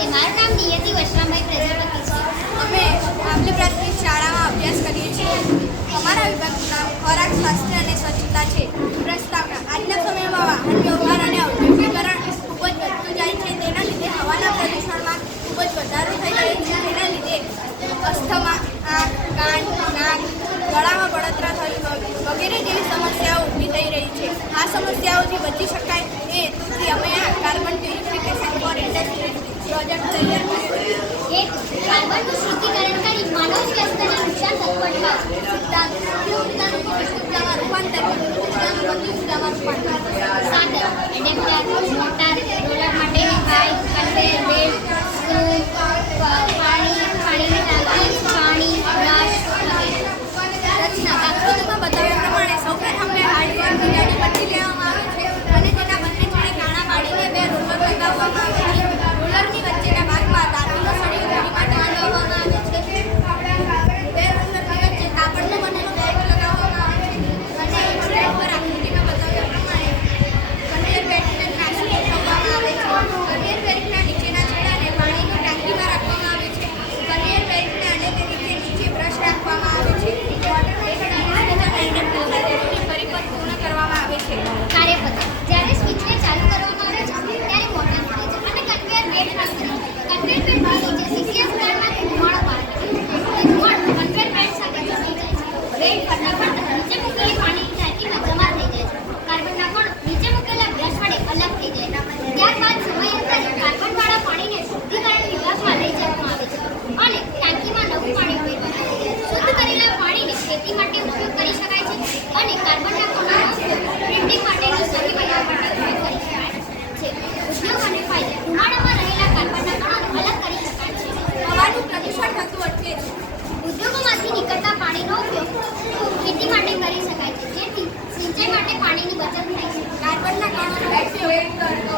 નમસ્તે, મારું નામ નિયતિ વશરામભાઈ પ્રજાપતિ છે. અમે આમલી પ્રાથમિક શાળામાં અભ્યાસ કરીએ છીએ. અમારા વિભાગનું નામ ખોરાક, સ્વાસ્થ્ય અને સ્વચ્છતા છે. પ્રસ્તાવના: આજના સમયમાં વાહન વ્યવહાર અને ઔદ્યોગિકરણ ખૂબ જ વધતું જાય છે. તેના લીધે હવાના પ્રદૂષણમાં ખૂબ જ વધારો થઈ રહ્યો છે. તેના લીધે અસ્થમા, આંખ, કાન, નાક, ગળામાં બળતરા થવી વગેરે જેવી સમસ્યાઓ ઊભી થઈ રહી છે. આ સમસ્યાઓથી બચી શકાય એ હેતુથી અમે આ carbon purification for industry project તૈયાર કર્યો છે. કાર્બનનું શુદ્ધિકરણ કરી માનવ સ્વાસ્થ્યને નુકસાન પહોંચાડવા સિદ્ધાંત: ઉર્જાનું વિવિધ ઉર્જામાં રૂપાંતર કરવું, ઉર્જાનું બધી ઉર્જામાં રૂપાંતર. સાધન એડેપ્ટર, મોટર, રોલર માટે પાઇપ, કન્વેયર બેલ્ટ, પાણીની ટાંકી, પાણી, બ્રશ વગેરે. રચના: આકૃતિમાં બતાવ્યા પ્રમાણે સૌપ્રથમ બે હાર્ડવેરની જાડી પટ્ટી લેવામાં આવે છે અને તેના બંને છેડે કાણા પાડીને બે રોલર લગાવવામાં આવે છે. રોલરની વચ્ચેના ભાગમાં ધાતુનો સળિયો ઘડી માટે બાંધવામાં આવે છે. બે રોલરની વચ્ચે કાપડનો બનેલો બેલ્ટ લગાવવામાં આવે છે અને છેડા પર આકૃતિમાં બતાવ્યા પ્રમાણે કન્વેયર બેલ્ટને નાખી ગોઠવવામાં આવે છે. કન્વેયર બેલ્ટના નીચેના છેડાને પાણીની ટાંકીમાં રાખવામાં આવે છે. કન્વેયર બેલ્ટને અને તેની નીચે બ્રશ રાખવામાં આવે છે. પૂર્ણ કરવામાં આવે છે. કાર્યપદ્ધતિ: જ્યારે સ્વિચને ચાલુ કરવામાં આવે છે ત્યારે મોટર ખુલે છે અને કન્વેયર બેલ્ટ બંધ કરે છે. કન્વેયર બેલ્ટની નીચે સીસીએસ બ્રાન્ડમાંથી ધુમાડો બહાર નીકળે છે. તે ધુમાડો કન્વેયર બેલ્ટ સાથે જોડાઈ જાય છે. બેલ્ટ પરના કણ નીચે મૂકેલી પાણીની ટાંકીમાં જમા થઈ જાય છે. કાર્બનના કણ નીચે મૂકેલા બ્રશ વડે અલગ થઈ જાય છે. ત્યારબાદ સમયાંતરે કાર્બનવાળા પાણીને શુદ્ધિકરણ વિભાગમાં લઈ જવામાં આવે છે અને ટાંકીમાં નવું પાણી ઉમેરવામાં આવે છે. શુદ્ધ કરેલા પાણીને ખેતી માટે ઉપયોગ કરી શકાય છે અને કાર્બનના કણોનો ઉપયોગ પ્રિન્ટિંગ માટેની છબી બનાવવા માટે ઉપયોગ કરી શકાય છે. ઉદ્યોગ અને ફાયદા: ધુમાડામાં રહેલા કાર્બનના કણોને અલગ કરી શકાય છે. હવાનું પ્રદૂષણ થતું અટકે છે. ઉદ્યોગોમાંથી નીકળતા પાણીનો ઉપયોગ ખેતી માટે કરી શકાય છે, જેથી સિંચાઈ માટે પાણીની બચત થાય છે. કાર્બનના કણોનો ઉપયોગ